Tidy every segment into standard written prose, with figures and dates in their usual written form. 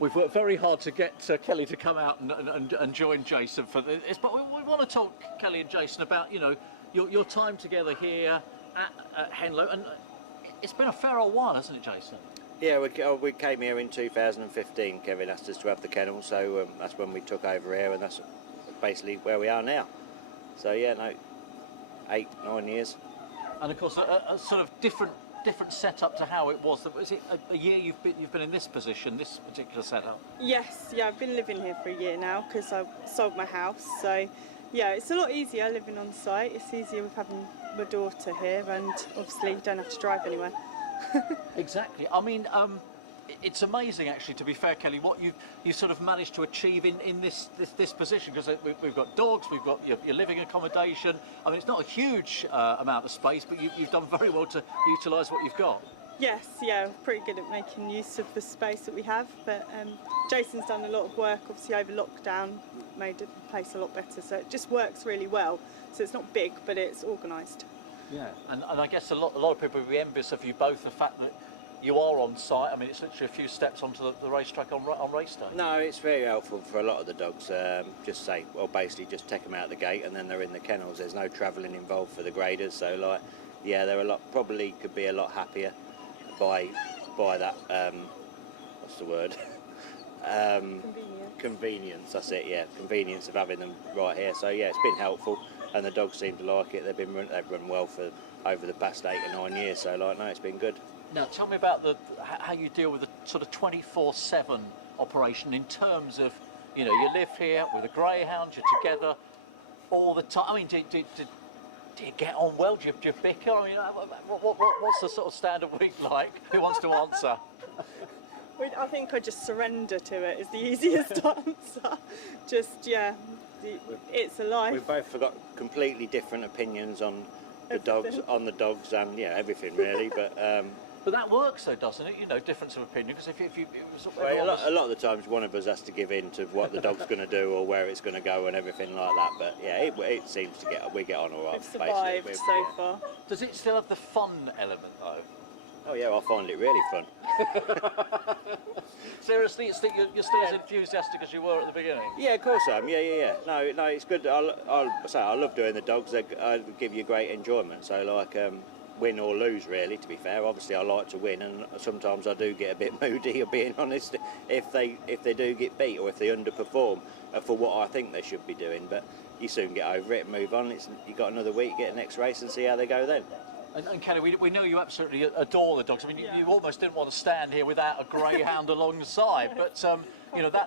We've worked very hard to get Kelly to come out and join Jason for this, but we want to talk, Kelly and Jason, about your time together here at Henlow, and it's been a fair old while, hasn't it, Jason? Yeah, we came here in 2015. Kevin asked us to have the kennel, so that's when we took over here, and that's basically where we are now. So yeah, no, 8-9 years. And of course, a sort of different setup to how it was. Was it a year you've been in this position, this particular setup? Yes, yeah, I've been living here for a year now because I sold my house. So yeah, it's a lot easier living on site. It's easier with having my daughter here, and obviously you don't have to drive anywhere. Exactly. I mean, it's amazing, actually, to be fair, Kelly, what you sort of managed to achieve in this position, because we've got dogs, we've got your living accommodation. I mean, it's not a huge amount of space, but you've done very well to utilise what you've got. Yes, yeah, pretty good at making use of the space that we have, but Jason's done a lot of work, obviously, over lockdown, made the place a lot better, so it just works really well. So it's not big, but it's organised. Yeah, and I guess a lot of people will be envious of you both, the fact that you are on site. I mean, it's literally a few steps onto the racetrack on race day. No, it's very helpful for a lot of the dogs. Basically just take them out the gate and then they're in the kennels. There's no travelling involved for the graders, so like, yeah, they're probably could be a lot happier by that. What's the word? Convenience. That's it. Yeah, convenience of having them right here. So yeah, it's been helpful, and the dogs seem to like it. They've run well for over the past 8 or 9 years. So like, no, it's been good. Now, tell me about how you deal with the sort of 24/7 operation in terms of, you live here with the greyhounds, you're together all the time. I mean, do you get on well? Do you bicker? I mean, what's the sort of standard week like? Who wants to answer? I think I just surrender to it is the easiest answer. Just, yeah, it's a life. We've both got completely different opinions on the dogs, and yeah, everything really, But that works, though, doesn't it? Difference of opinion. Because if you a lot of the times, one of us has to give in to what the dog's going to do or where it's going to go and everything like that. But yeah, it seems to we get on all right. We've survived so far. Does it still have the fun element, though? Oh yeah, I find it really fun. Seriously, you're still as enthusiastic as you were at the beginning? Yeah, of course I am. Yeah. No, it's good. I love doing the dogs. They give you great enjoyment. So like. Win or lose, really, to be fair. Obviously I like to win, and sometimes I do get a bit moody, being honest, if they do get beat or if they underperform for what I think they should be doing. But you soon get over it and move on. You've got another week, get the next race and see how they go then. And Kelly, we know you absolutely adore the dogs. I mean, you almost didn't want to stand here without a greyhound alongside, but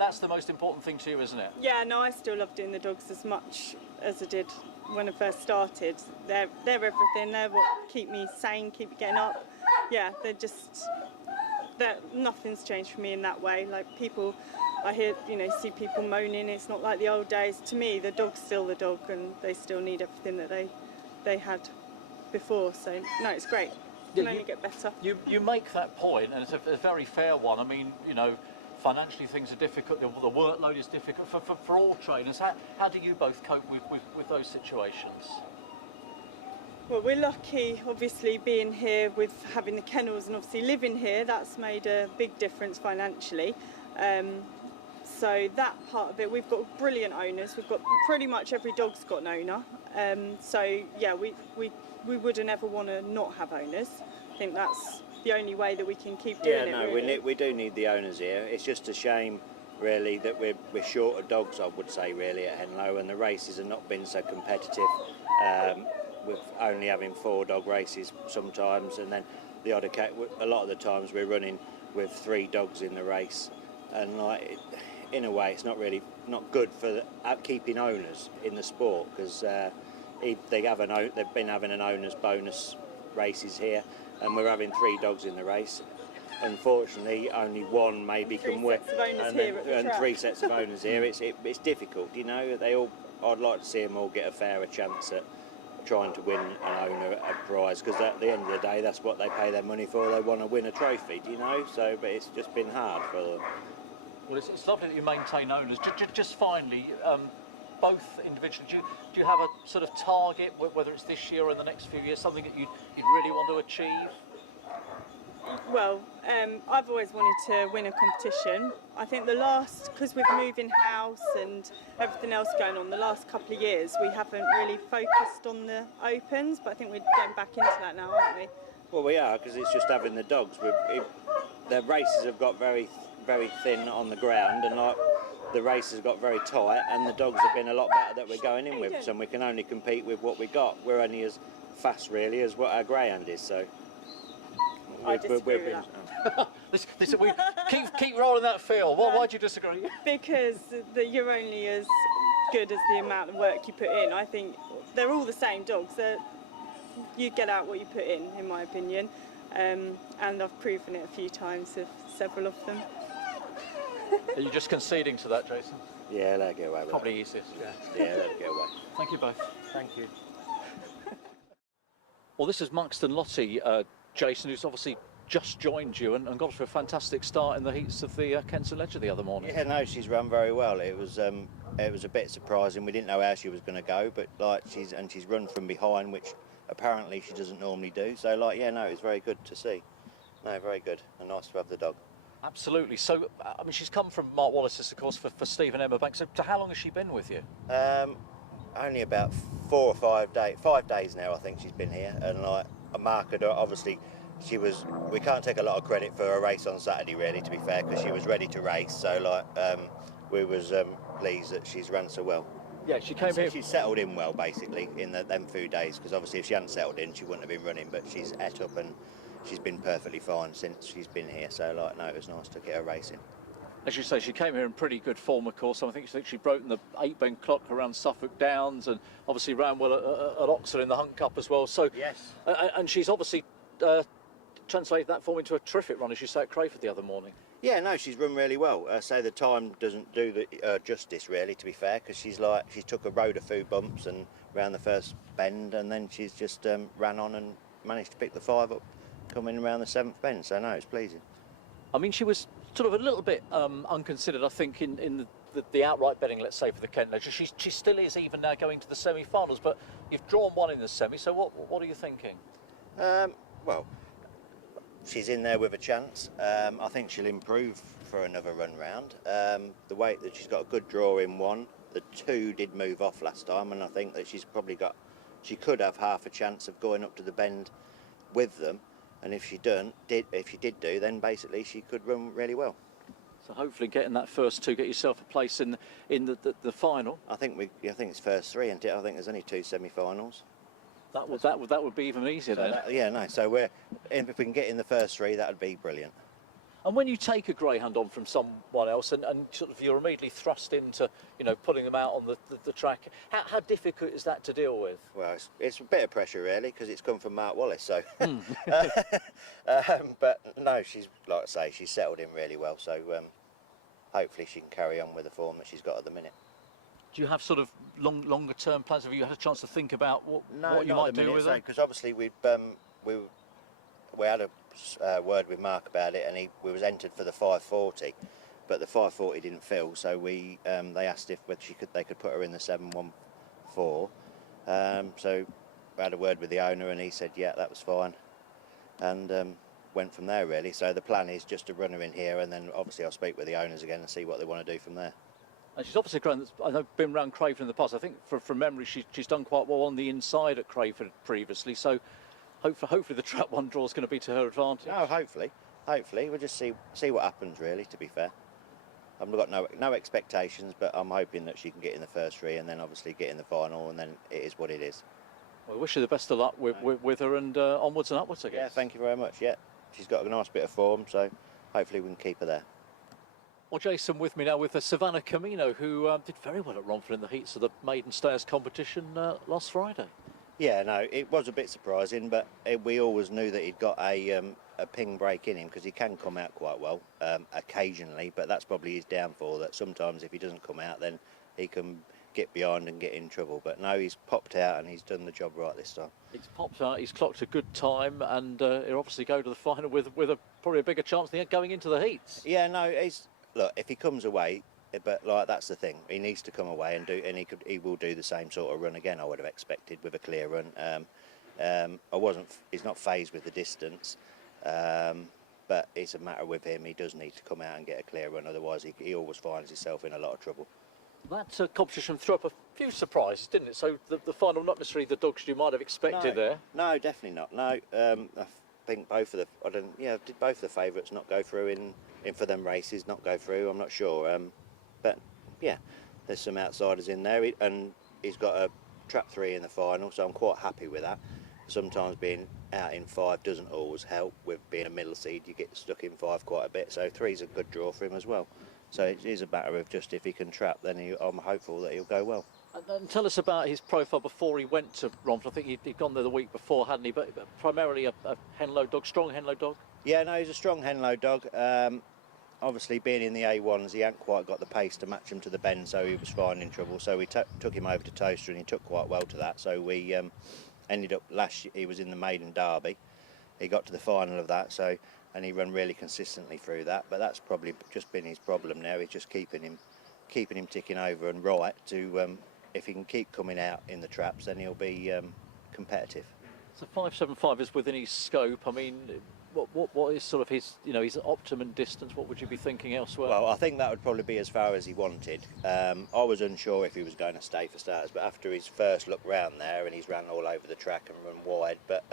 that's the most important thing to you, isn't it? Yeah, no, I still love doing the dogs as much as I did when I first started. They're everything. They're what keep me sane, keep me getting up. Yeah, nothing's changed for me in that way. Like people, I hear, see people moaning, it's not like the old days. To me, the dog's still the dog, and they still need everything that they had before. So no, it's great. Can only get better. You make that point, and it's a very fair one. I mean, financially things are difficult, the workload is difficult for all trainers. How do you both cope with those situations? Well, we're lucky, obviously, being here with having the kennels and obviously living here. That's made a big difference financially. So that part of it, we've got brilliant owners. We've got pretty much every dog's got an owner. So yeah, we wouldn't ever want to not have owners. I think that's the only way that we can keep doing it. Yeah, no, really. we do need the owners here. It's just a shame, really, that we're short of dogs, I would say, really, at Henlow, and the races have not been so competitive. With only having 4 dog races sometimes, and then a lot of the times we're running with 3 dogs in the race, and in a way it's not good for keeping owners in the sport, because they've been having an owners bonus races here, and we're having 3 dogs in the race. Unfortunately, only one maybe can win, and 3 sets of owners here. It's difficult, I'd like to see them all get a fairer chance at trying to win an owner a prize, because at the end of the day that's what they pay their money for. They want to win a trophy, so but it's just been hard for them. Well, it's lovely that you maintain owners. Just finally, both individually, do you have a sort of target, whether it's this year or in the next few years, something that you'd really want to achieve? Well, I've always wanted to win a competition. I think because we've moved in house and everything else going on, the last couple of years we haven't really focused on the opens, but I think we're getting back into that now, aren't we? Well, we are, because it's just having the dogs. The races have got very, very thin on the ground, and like the races got very tight, and the dogs have been a lot better that we're going in with, so we can only compete with what we got. We're only as fast, really, as what our greyhound is, so... I disagree with that. keep rolling that field. Why do you disagree? Because you're only as good as the amount of work you put in. I think they're all the same dogs. You get out what you put in my opinion. And I've proven it a few times with several of them. Are you just conceding to that, Jason? Yeah, let it get away with Probably that. easiest, yeah. Yeah, let it get away. Thank you both. Thank you. Well, this is Muxton Lottie, Jason, who's obviously just joined you and got off to a fantastic start in the heats of the Kensington Ledger the other morning. Yeah, no, she's run very well. It was a bit surprising. We didn't know how she was going to go, but like she's run from behind, which apparently she doesn't normally do. So like, yeah, no, it was very good to see. No, very good, and nice to have the dog. Absolutely. So, I mean, she's come from Mark Wallace's, of course, for Steve and Emma Banks. So, how long has she been with you? Only about 4 or 5 days. 5 days now, I think she's been here, and like Mark had obviously. We can't take a lot of credit for a race on Saturday, really, to be fair, because she was ready to race. So, like, we was pleased that she's run so well. Yeah, she came here. She's settled in well, basically, in them few days, because obviously if she hadn't settled in, she wouldn't have been running. But she's et up and she's been perfectly fine since she's been here. So, like, no, it was nice to get her racing. As you say, she came here in pretty good form, of course. I think she'd broken the 8-bend clock around Suffolk Downs and obviously ran well at Oxford in the Hunt Cup as well. So, yes. And she's obviously translated that form into a terrific run, as you say, at Crayford the other morning. Yeah, no, she's run really well. So the time doesn't do the justice, really, to be fair, because she took a road of food bumps and round the first bend, and then she's just ran on and managed to pick the 5 up, coming around the 7th bend. So no, it's pleasing. I mean, she was sort of a little bit unconsidered, I think, in the outright betting, let's say, for the Kent Ledger. She still is even now going to the semi-finals, but you've drawn one in the semi. So what are you thinking? Well. She's in there with a chance. I think she'll improve for another run round. The way that she's got a good draw in 1, the 2 did move off last time, and I think that she could have half a chance of going up to the bend with them. And if she did do, then basically she could run really well. So hopefully getting that first 2, get yourself a place in the final. I think it's first 3, isn't it? I think there's only 2 semi-finals. That would be even easier then. Yeah, no. So if we can get in the first 3, that would be brilliant. And when you take a greyhound on from someone else, and sort of you're immediately thrust into, putting them out on the track, how difficult is that to deal with? Well, it's a bit of pressure really, because it's come from Mark Wallace. So, but no, she's like I say, she's settled in really well. So hopefully she can carry on with the form that she's got at the minute. Do you have sort of longer term plans? Have you had a chance to think about what you might do with it? Because obviously we had a word with Mark about it, and we was entered for the 540, but the 540 didn't fill. So they asked if they could put her in the 714. So we had a word with the owner, and he said yeah, that was fine, and went from there really. So the plan is just to run her in here, and then obviously I'll speak with the owners again and see what they want to do from there. And she's obviously grown. I know been around Crayford in the past. I think from memory, she's done quite well on the inside at Crayford previously. So hopefully the trap 1 draw is going to be to her advantage. No, hopefully we'll just see what happens. Really, to be fair, I've got no expectations, but I'm hoping that she can get in the first 3 and then obviously get in the final, and then it is what it is. Well, I wish her the best of luck with her, and onwards and upwards, I guess. Yeah, thank you very much. Yeah, she's got a nice bit of form, so hopefully we can keep her there. Well, Jason with me now with Savana Camino, who did very well at Romford in the heats of the Maiden Stayers competition last Friday. Yeah, no, it was a bit surprising, but we always knew that he'd got a ping break in him, because he can come out quite well occasionally, but that's probably his downfall, that sometimes if he doesn't come out, then he can get behind and get in trouble. But no, he's popped out and he's done the job right this time. He's popped out, he's clocked a good time, and he'll obviously go to the final with probably a bigger chance than going into the heats. Yeah, no, look, if he comes away, but like that's the thing, he needs to come away and he will do the same sort of run again. I would have expected with a clear run. He's not phased with the distance. but it's a matter with him. He does need to come out and get a clear run, otherwise he always finds himself in a lot of trouble. That competition threw up a few surprises, didn't it? So the final, not necessarily the dogs you might have expected there. No, definitely not. No, I think both of the did both the favourites not go through in for them races? Not go through. I'm not sure. But yeah, there's some outsiders in there, and he's got a trap 3 in the final, so I'm quite happy with that. Sometimes being out in 5 doesn't always help. With being a middle seed, you get stuck in 5 quite a bit. So 3's a good draw for him as well. So it is a matter of just if he can trap, then I'm hopeful that he'll go well. And tell us about his profile before he went to Romford. I think he'd gone there the week before, hadn't he? But primarily a Henlow dog, strong Henlow dog? Yeah, no, he's a strong Henlow dog. Obviously, being in the A1s, he hadn't quite got the pace to match him to the bend, so he was finding trouble. So we took him over to Toaster, and he took quite well to that. So we ended up last year, he was in the maiden derby. He got to the final of that, and he ran really consistently through that. But that's probably just been his problem now. He's just keeping him ticking over and right to. If he can keep coming out in the traps, then he'll be competitive. So 5.75 is within his scope. I mean, what is sort of his his optimum distance? What would you be thinking elsewhere? Well, I think that would probably be as far as he wanted. I was unsure if he was going to stay for starters, but after his first look round there, and he's ran all over the track and run wide, but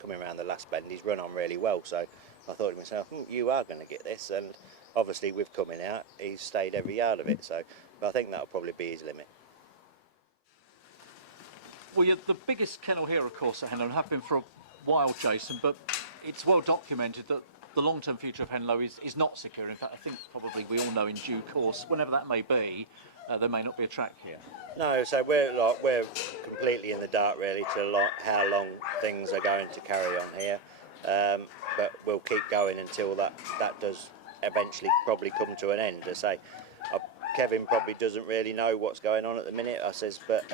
coming around the last bend, he's run on really well. So I thought to myself, you are going to get this, and obviously with coming out, he's stayed every yard of it. So, but I think that'll probably be his limit. Well, you're the biggest kennel here, of course, at Henlow, and have been for a while, Jason, but it's well documented that the long-term future of Henlow is not secure. In fact, I think probably we all know in due course, whenever that may be, there may not be a track here. No, so we're completely in the dark really to how long things are going to carry on here, but we'll keep going until that does eventually probably come to an end. I say, Kevin probably doesn't really know what's going on at the minute, I says, but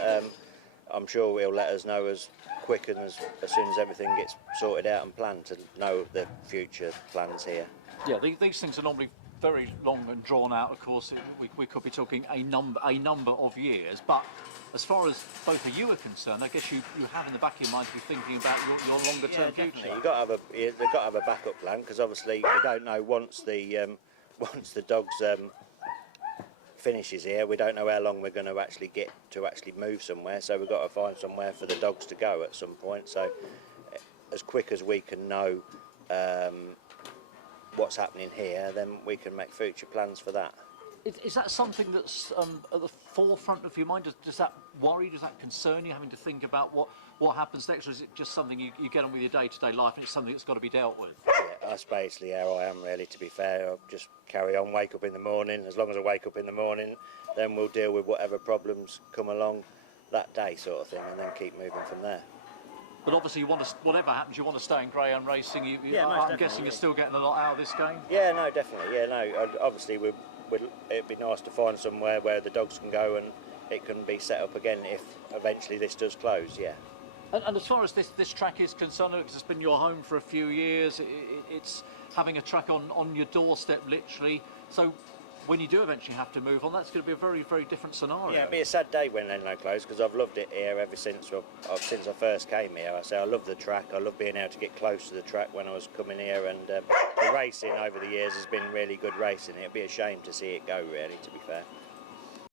I'm sure he'll let us know as quick and as soon as everything gets sorted out and planned to know the future plans here. Yeah, these things are normally very long and drawn out. Of course, we could be talking a number of years. But as far as both of you are concerned, I guess you have in the back of your mind to be thinking about your longer term future. They've got to have a backup plan, because obviously we don't know once the dogs finishes here, we don't know how long we're going to actually get to actually move somewhere, so we've got to find somewhere for the dogs to go at some point. So as quick as we can know what's happening here, then we can make future plans for that. Is that something that's at the forefront of your mind? Does that worry, does that concern you, having to think about what happens next, or is it just something you get on with your day-to-day life and it's something that's got to be dealt with? Yeah, that's basically how I am really, to be fair. I'll just carry on, wake up in the morning. As long as I wake up in the morning, then we'll deal with whatever problems come along that day, sort of thing, and then keep moving from there. But obviously, whatever happens, you want to stay in greyhound racing. I'm guessing you're still getting a lot out of this game? Yeah, no, definitely. Yeah, no, obviously it'd be nice to find somewhere where the dogs can go and it can be set up again if eventually this does close, yeah. And as far as this track is concerned, because it's been your home for a few years, it's having a track on your doorstep, literally. So when you do eventually have to move on, that's going to be a very, very different scenario. Yeah, it'll be a sad day when Henlow closed, because I've loved it here ever since I first came here. I love the track. I love being able to get close to the track when I was coming here, and the racing over the years has been really good racing. It'd be a shame to see it go, really, to be fair.